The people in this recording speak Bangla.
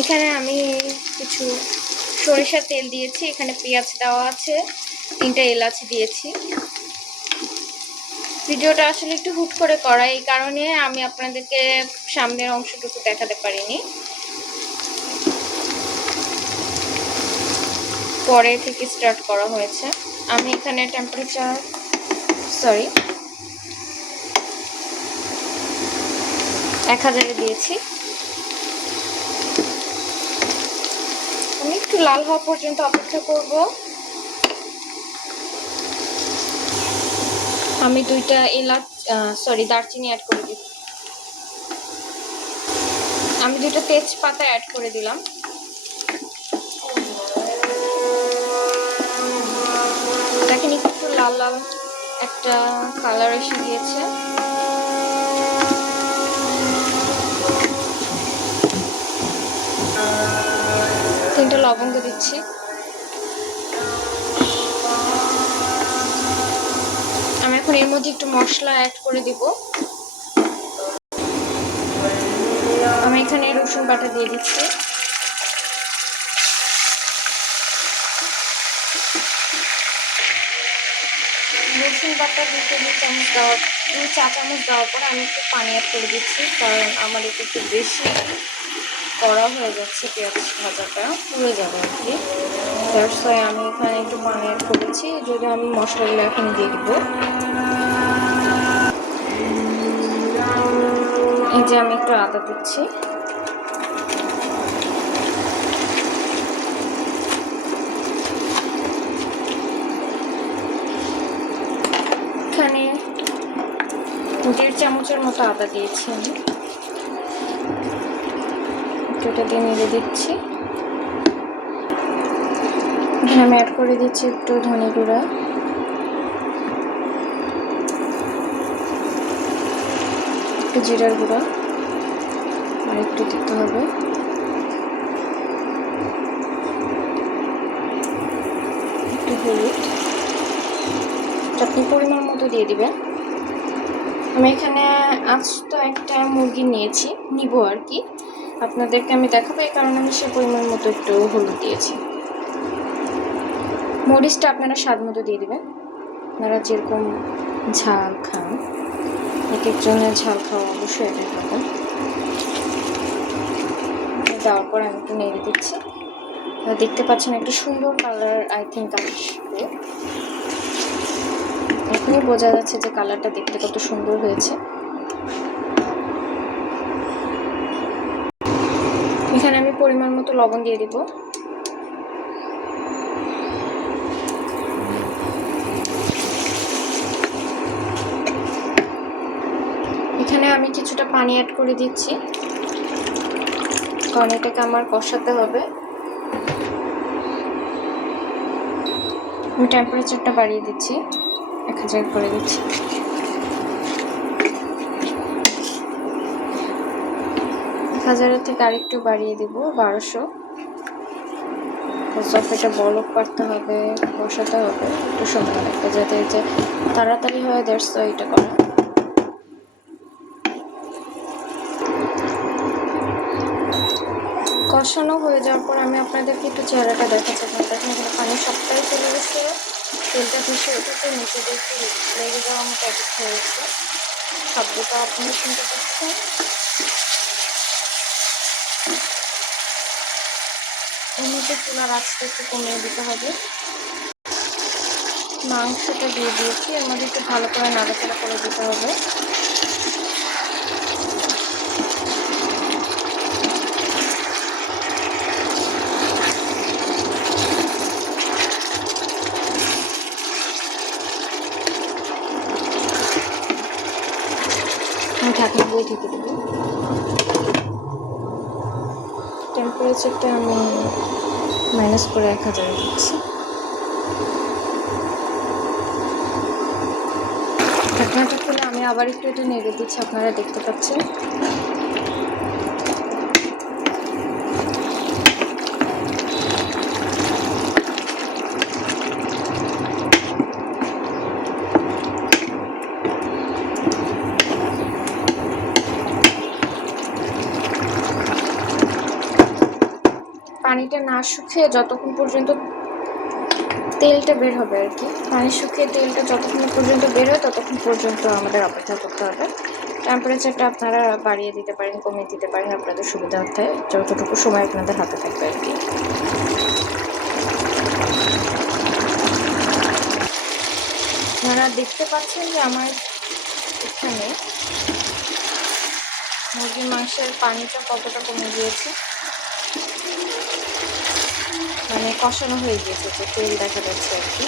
এখানে আমি কিছু সরিষার তেল দিয়েছি, এখানে পেঁয়াজ দেওয়া আছে, 3টা এলাচ দিয়েছি। ভিডিওটা আসলে একটু হুট করে করা, এই কারণে আমি আপনাদেরকে সামনের অংশটুকু দেখাতে পারিনি, পরে থেকে স্টার্ট করা হয়েছে। আমি এখানে টেম্পারেচার 1000-এ দিয়েছি। আমি একটু লাল হওয়া পর্যন্ত অপেক্ষা করব। আমি 2টা দারচিনি অ্যাড করে দিই। আমি 2টা তেজপাতা অ্যাড করে দিলাম। দেখেন একটু লাল লাল একটা কালার এসে গিয়েছে। তিনটা লবঙ্গ দিচ্ছি। আমি এখন এর মধ্যে একটু মশলা অ্যাড করে দিব। আমি এখানে রসুন বাটা দিয়ে দিচ্ছি। রসুন বাটা 2 চা চামচ দেওয়ার পর আমি একটু পানি অ্যাড করে দিচ্ছি, কারণ আমার একটু বেশি কড়া হয়ে যাচ্ছে, পেঁয়াজ ভাজাটা পুড়ে যাবে আর কি। দ্যাটস ওয়াই আমি এখানে একটু পানি অ্যাড করেছি। যদি আমি মশলাগুলো এখন দিয়ে দিব। এই যে আমি একটু আদা দিচ্ছি। এখানে 1.5 চামচের মতো আদা দিয়েছি আমি। এটা দিয়ে নেড়ে দিচ্ছি। এখানে আমি অ্যাড করে দিচ্ছি একটু ধনে গুঁড়া, একটু জিরার গুঁড়া, আর একটু দিতে হবে। একটু হলুদ, আপনি পরিমাণ মতো দিয়ে দিবেন। আমি এখানে আস্ত একটা মুরগি নিব আর কি, আপনাদেরকে আমি দেখাবো, এই কারণে আমি সে পরিমাণ মতো একটু হলুদ দিয়েছি। মরিচটা আপনারা স্বাদ মতো দিয়ে দিবেন, আপনারা যেরকম ঝাল খান, এক একজনের ঝাল খাওয়া অবশ্যই এটা খাবেন। দেওয়ার পর আমি একটু নেড়ে দিচ্ছি। দেখতে পাচ্ছেন একটা সুন্দর কালার আই থিঙ্ক আসবে। এখনই বোঝা যাচ্ছে যে কালারটা দেখতে কত সুন্দর হয়েছে। এখানে আমি পরিমাণ মতো লবণ দিয়ে দিব। এখানে আমি কিছুটা পানি অ্যাড করে দিচ্ছি, কারণ এটাকে আমার কষাতে হবে। আমি টেম্পারেচারটা বাড়িয়ে দিচ্ছি, 1000 করে দিচ্ছি। 1000-এর থেকে আরেকটু বাড়িয়ে দিব, 1200। এটা বলক পারতে হবে, কষাতে হবে, একটু সময় লাগবে যাতে যে তাড়াতাড়ি হয়। দ্যাটস ওয়াই এটা করা। কষানো হয়ে যাওয়ার পর আমি আপনাদেরকে একটু চেহারাটা দেখাচ্ছি। দেখেন এখানে পানি সবটাই চলে গেছে, তেলটা ভেসে উঠেছে, নিচে দেখতে লেগে যাওয়ার মতো অবস্থা হয়েছে। শব্দটা আপনারা শুনতে পাচ্ছেন। এমনিতে চুলার আঁচটা একটু কমিয়ে দিতে হবে। মাংসটা দিয়ে দিয়েছি, এর মধ্যে একটু ভালো করে নাড়াচাড়া করে দিতে হবে। আমি ঢাকনা দিয়ে ঢেকে দেব। টেম্পারেচারটা আমি মাইনাস করে 1000 দিচ্ছি। ঢাকনাটা খুলে আমি আবার একটু এটা নেড়ে দিচ্ছি, আপনারা দেখতে পাচ্ছেন। পানিটা না শুকিয়ে যতক্ষণ পর্যন্ত তেলটা বের হবে আর কি, পানি শুকিয়ে তেলটা যতক্ষণ পর্যন্ত বের হয় ততক্ষণ পর্যন্ত আমাদের অপেক্ষা করতে হবে। টেম্পারেচারটা আপনারা বাড়িয়ে দিতে পারেন, কমিয়ে দিতে পারেন, আপনাদের সুবিধার্থে যতটুকু সময় আপনাদের হাতে থাকবে আর কি। আপনারা দেখতে পাচ্ছেন যে আমার এখানে মুরগির মাংসের পানিটা কতটা কমে গিয়েছে, মানে কষানো হয়ে গিয়েছে, যে তেল দেখা যাচ্ছে আর কি।